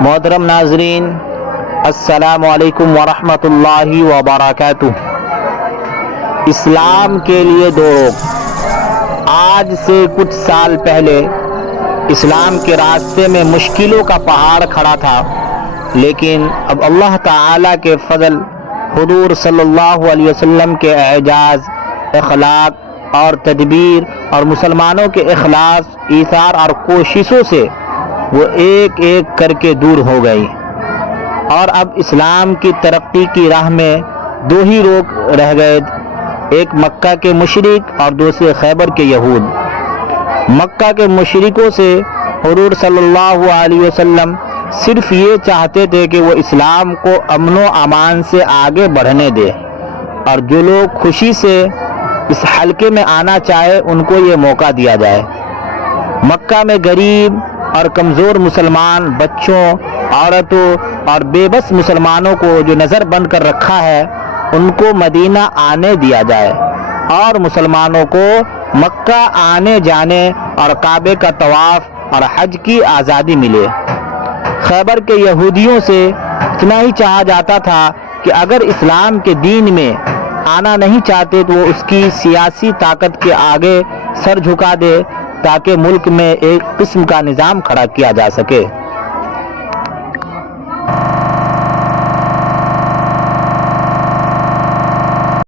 محترم ناظرین، السلام علیکم ورحمۃ اللہ وبرکاتہ۔ اسلام کے لیے دو رخ۔ آج سے کچھ سال پہلے اسلام کے راستے میں مشکلوں کا پہاڑ کھڑا تھا، لیکن اب اللہ تعالیٰ کے فضل، حضور صلی اللہ علیہ وسلم کے اعجاز، اخلاق اور تدبیر اور مسلمانوں کے اخلاص، ایثار اور کوششوں سے وہ ایک ایک کر کے دور ہو گئی، اور اب اسلام کی ترقی کی راہ میں دو ہی لوگ رہ گئے، ایک مکہ کے مشرک اور دوسرے خیبر کے یہود۔ مکہ کے مشرکوں سے حضور صلی اللہ علیہ وسلم صرف یہ چاہتے تھے کہ وہ اسلام کو امن و امان سے آگے بڑھنے دے، اور جو لوگ خوشی سے اس حلقے میں آنا چاہے ان کو یہ موقع دیا جائے۔ مکہ میں غریب اور کمزور مسلمان، بچوں، عورتوں اور بے بس مسلمانوں کو جو نظر بند کر رکھا ہے، ان کو مدینہ آنے دیا جائے، اور مسلمانوں کو مکہ آنے جانے اور کعبے کا طواف اور حج کی آزادی ملے۔ خیبر کے یہودیوں سے اتنا ہی چاہا جاتا تھا کہ اگر اسلام کے دین میں آنا نہیں چاہتے تو وہ اس کی سیاسی طاقت کے آگے سر جھکا دے، تاکہ ملک میں ایک قسم کا نظام کھڑا کیا جا سکے۔